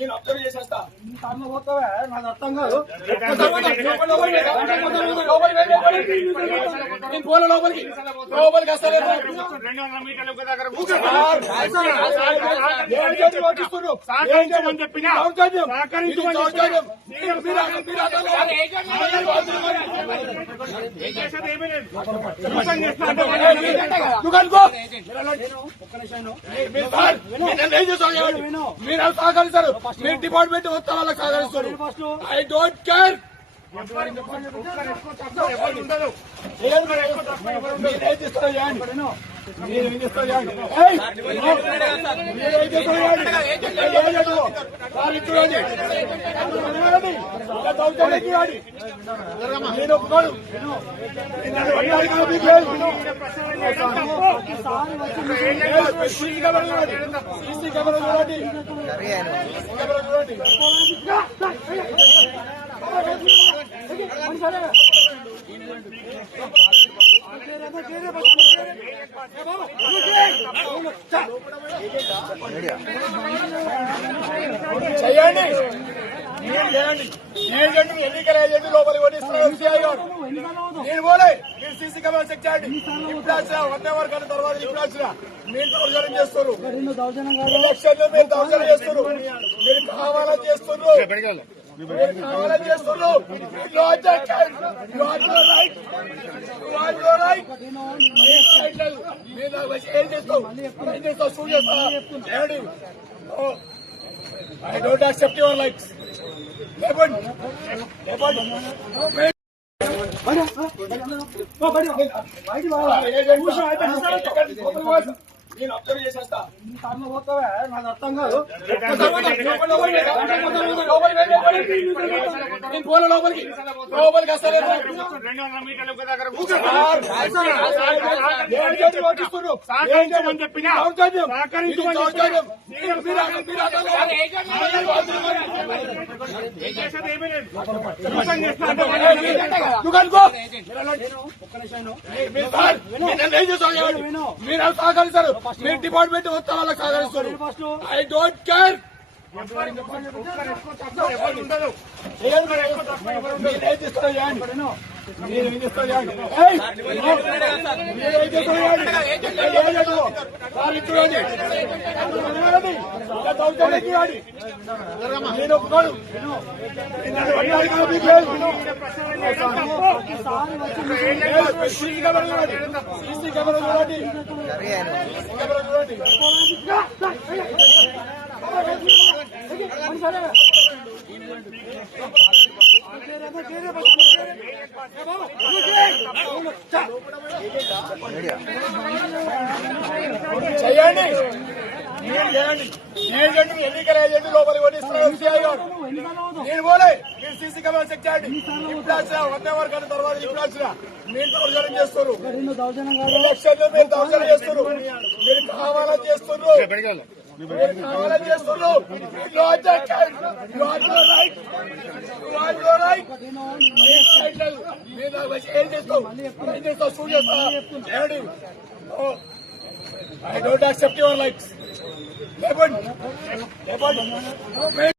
నేను అబ్జర్వ్ చేసేస్తా నాకు అర్థం కాదు. నేను పోలే లోపలికి వస్తాను. 200 మీటర్ల దగ్గర మీరు సహకరిస్తారు. మీరు డిపార్ట్మెంట్ మొత్తం వాళ్ళకి సహకరిస్తారు. I don't care. నేను ఒప్పుకోను. సీసీ కెమెరా చూడండి. చేయండి. ఏజెంట్ ఎన్నికల ఏజెంట్ లోపలికి ఓడిస్తున్నారు. నేను పోలే. మీరు సీసీ కెమెరా చెక్ చేయండి. ఇప్పుడు వచ్చిన 1 అవర్ కానీ తర్వాత ఇప్పుడు వచ్చిన మీరు దౌర్జన్యం చేస్తారు. ఎలక్షన్ మీరు దౌర్జన్యం చేస్తారు. మీరు కావాలని చేస్తున్నారు. కావాలని చేస్తున్నారు. ఏం చేస్తావు? సూట్ చేస్తావా? I don't accept your likes. నేను అబ్జర్వ్ చేసేస్తా. నాకు అర్థం కాదు. నేను పోలే లోపలికి వస్తాను. 200 మీటర్ల దగ్గర మీరు సహకరిస్తారు. మీరు డిపార్ట్మెంట్ మొత్తం వాళ్ళకి సహకరిస్తారు. I don't care. నేను ఒప్పుకోను. సీసీ కెమెరా చూడండి. చేయండి. ఏజెంట్ ఎన్నికల ఏజెంట్ లోపలికి ఓడిస్తున్నారు. నేను పోలే. మీరు సీసీ కెమెరా చెక్ చేయండి. ఇప్పుడు వచ్చిన 1 అవర్ కానీ తర్వాత ఇప్పుడు వచ్చిన మీరు దౌర్జన్యం చేస్తారు. ఎలక్షన్ మీరు దౌర్జన్యం చేస్తారు. మీరు కావాలని చేస్తున్నారు. కావాలని చేస్తున్నారు. ఏం చేస్తావు? సూట్ చేస్తావా? I don't accept your likes.